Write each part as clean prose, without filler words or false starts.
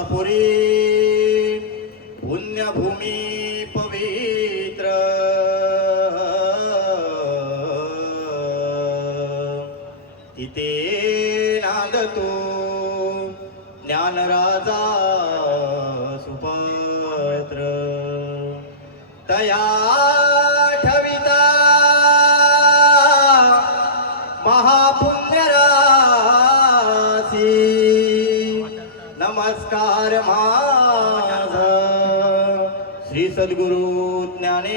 पंढरपुरी पुण्यभूमी पवित्र तिथे नांदतो ज्ञानराजा सुपात्र तया ठविता महापुण्यरासी नमस्कार माझा श्री सद्गुरु ज्ञानेश्वरासी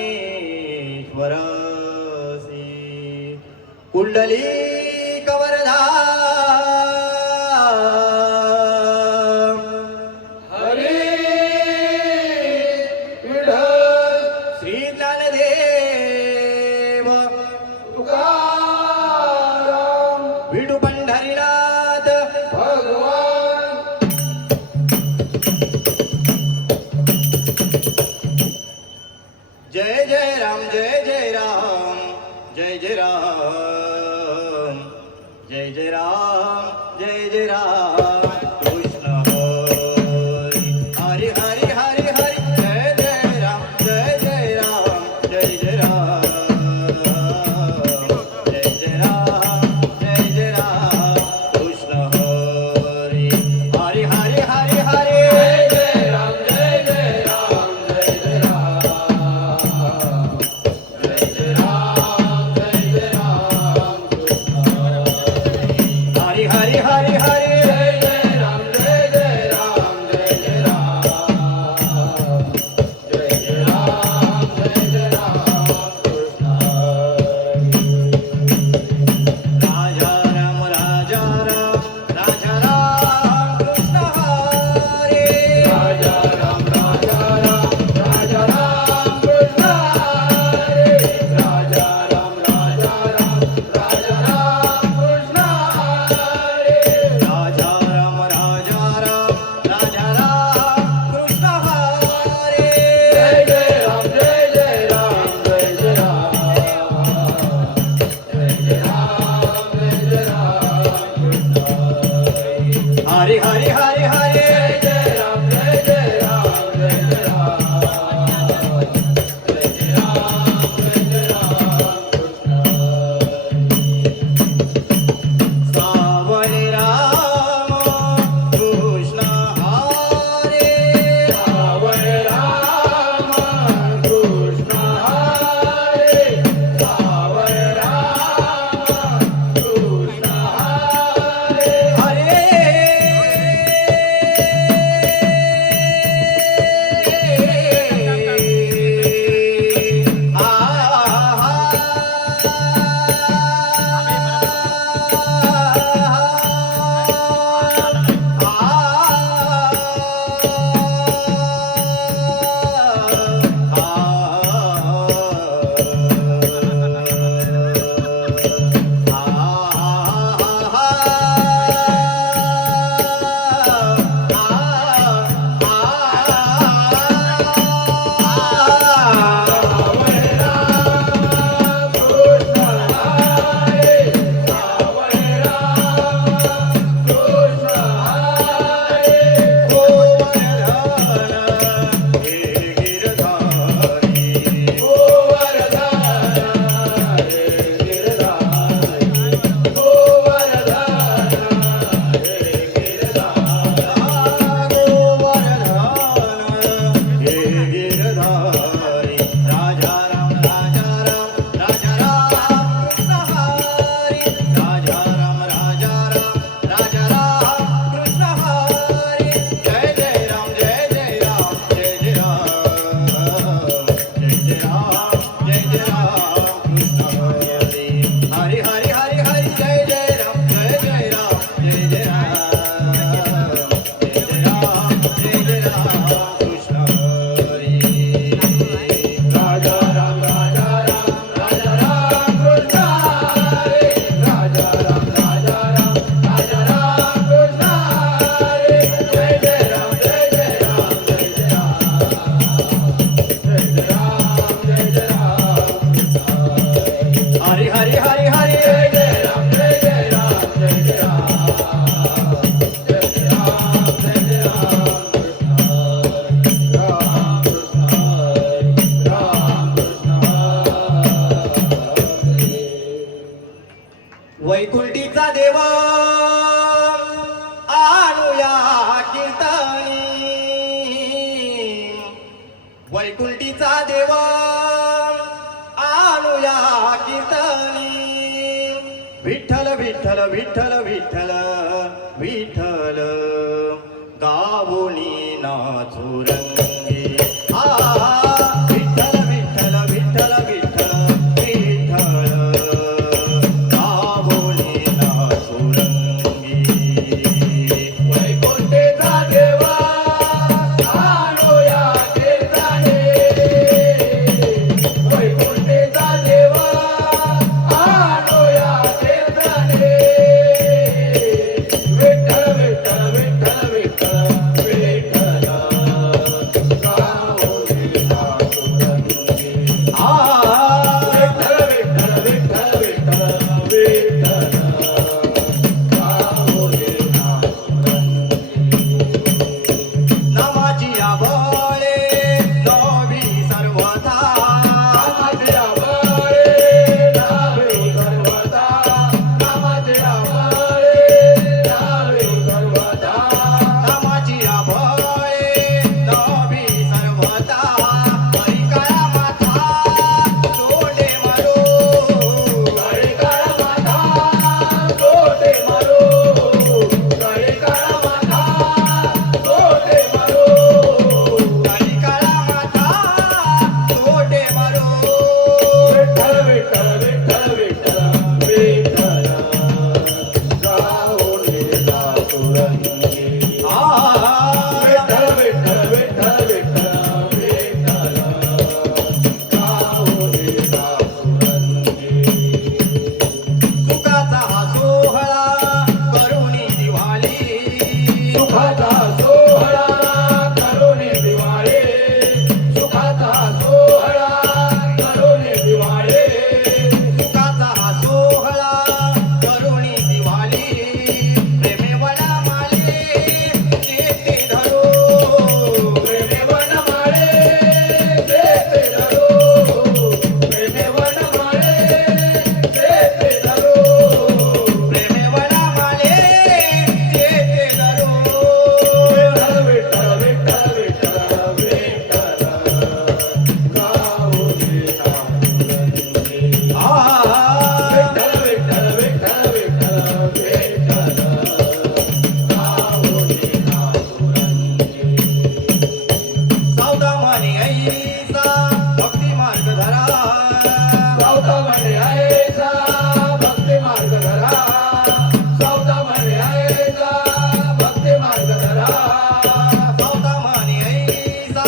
कुंडली कवरधा हरी विठ्ठल श्री ज्ञानदेव तुकाराम विडू पंढरीनाथ भगवान जय जय राम जय जय राम जय जय राम विठुरीचा देवा आणूया कीर्तनी विठ्ठल विठ्ठल विठ्ठल विठ्ठल विठ्ठल गावोनी नाचू रंगी विठ्ठल विठ्ठल विठ्ठल विठ्ठल विठ्ठल गावोनी नाचू रंगी वैकुंठेचा देवा आणूया कीर्तने वैकुंठेचा देवा आणूया कीर्तने विठ्ठल विठ्ठल विठ्ठल विठ्ठल विठ्ठल गावोनी नाचू रंगी विठ्ठल विठ्ठल विठ्ठल विठ्ठल विठ्ठल गावोनी नाचू नामाची आबळे नवी सर्वथा नामाचे आभाळे नावे सर्वदा नामाचे आभाळे नावे सर्वदा नामाची आबळे नवी सर्वथा हरिकाळा माथा सोडे मारो काळे काळा माथा सोटे मारो काळे काळा माथा सोटे मारो हरिकाळा माथा सोडे मारो विठ्ठल विठ्ठल विठ्ठल विठ्ठल विठ्ठल गावोनी नाचू रंगी विठ्ठल विठ्ठल विठ्ठल विठ्ठल विठ्ठल गावोनी नाचू रंगी सुखाचा हा सोहळा करुणी दिवाळी सुखाचा सोहळा करुणी दिवाळे सुखाचा सोहळा करुणी दिवाळे सुखाचा हा सोहळा करुणी दिवाळी प्रेमे वडा माले जेते धरो प्रेमे वनमाळे जेते धरो प्रेमे वनमाळे जेते धरो प्रेमे वडा माले जेते धरो विठ्ठल विठ्ठल विठ्ठल विठ्ठल गावोनी नाचू रंगी विठ्ठल विठ्ठल विठ्ठल विठ्ठल विठ्ठल गावोनी नाचू रंगी सावधामाने ऐसा भक्ती मार्ग धरा सावतामध्ये आयचा भक्ती मार्ग धरा सावतामध्ये आयचा भक्ती मार्ग धरा सावधामाने ऐसा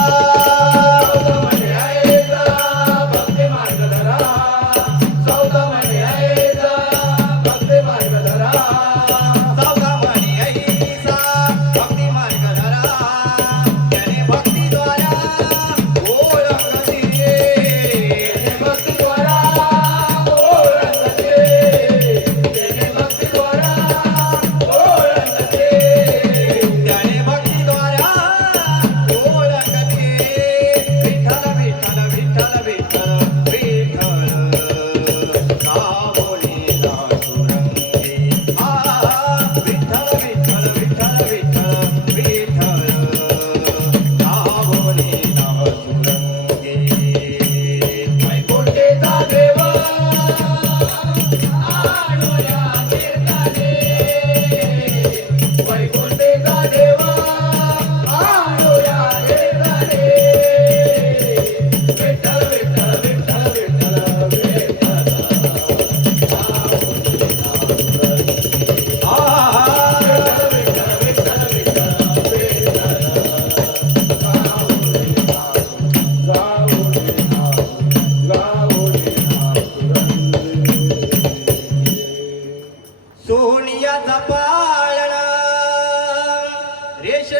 सावतामध्ये आयचा भक्ती मार्ग धरा सावतामध्ये आयचा भक्ती मार्ग धरा सावधामाने ऐसा भक्ती मार्ग धरा त्याने भक्तीद्वारा ओळखते भक्तीद्वारा ओळखते त्याने भक्तीद्वारा ओळखते त्याने भक्तीद्वारा ओळखते विठ्ठल विठ्ठल विठ्ठल विठ्ठल विठ्ठल गावोनी नाचू रंगी विठ्ठल विठ्ठल विठ्ठल विठ्ठल विठ्ठल गावोनी नाचू रंगी वैकुंठेचा देवा आणूया कीर्तने वैकुंठेचा देवा आणूया कीर्तने विठ्ठल विठ्ठल विठ्ठल विठ्ठल विठ्ठल विठ्ठल विठ्ठल विठ्ठल सोनियाचा पाळणा रेशमी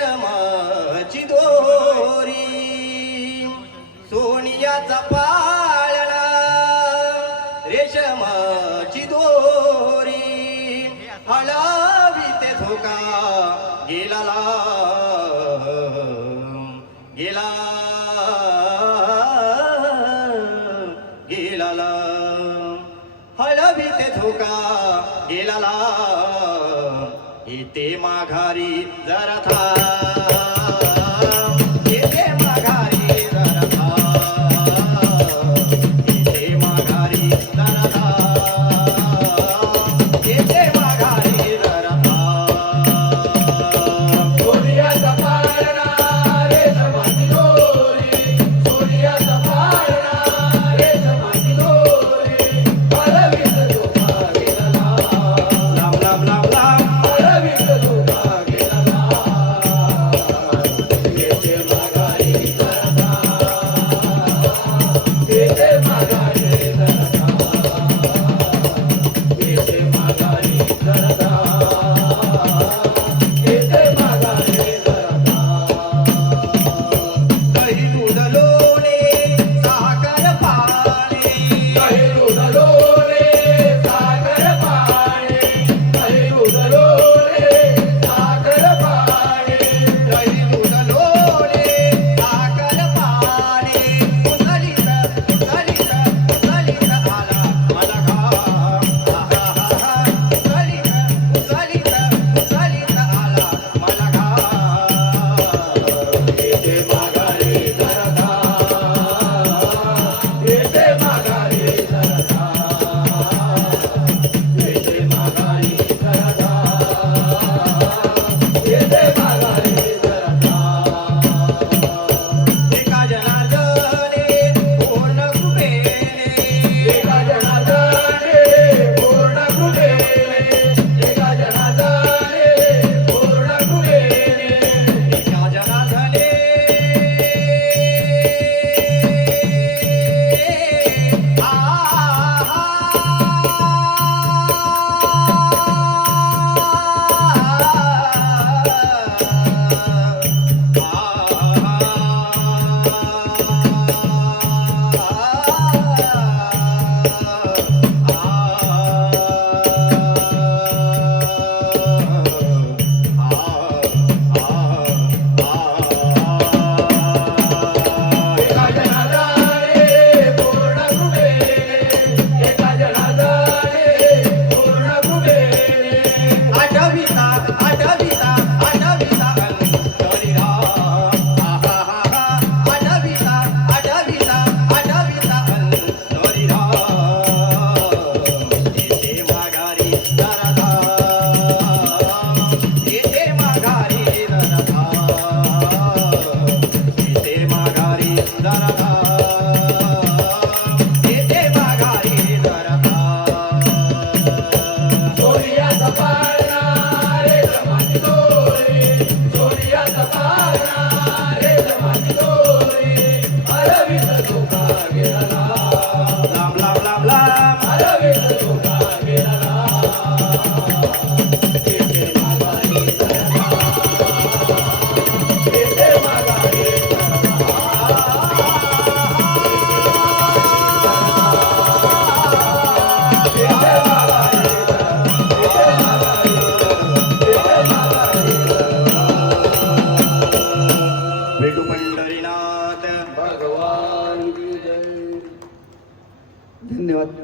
हळवीते झोका गेला गेला गेला हळवीते झोका गेला इथे माघारी जरा थांब इथे माघारी जरा थांब इथे माघारी जरा थांब इथे माघारी जरा थांब सूर्याचा पारणा रे समाधी दोरी सूर्याचा पारणा रे समाधी दोरी हळवीत झोका गेला लांब लांब लांब लांब हळवीत झोका गेला येते माघारी जरा येते माघारी जरा येते माघारी जरा येते माघारी जरा दही दूध लोणे साखर पाणी दही दूध लोणे साखर पाणी दही दूध लोणे साखर पाणी दही दूध लोणे साखर पाणी उचलीत उचलीत उचलीत आला मला घाम उचलीत उचलीत उचलीत आला मला घाम येते माघारी जरा येते माघारी जरा येते माघारी जरा येते माघारी जरा एका जनार्दने पूर्ण कृपेने एका जनार्दने पूर्ण कृपेने एका जनार्दने पूर्ण कृपेने एका जनार्दने एका जनार्दने पूर्ण कृपेने एका जनार्दने पूर्ण कृपेने आठविता आठविता आठविता अंतरिरा आठविता आठविता आठविता अंतरिरा इथे माघारी जरा इथे माघारी जरा इथे माघारी जरा इथे माघारी जरा सूर्याचा पारणा रे समाधी दोरी सूर्याचा पारणा रे समाधी दोरी हळवीत झोका गेला लांब लांब लांब लांब हळवीत झोका गेला येते माघारी जरा येते माघारी भेटू पंढरीनाथ भगवान की जय धन्यवाद.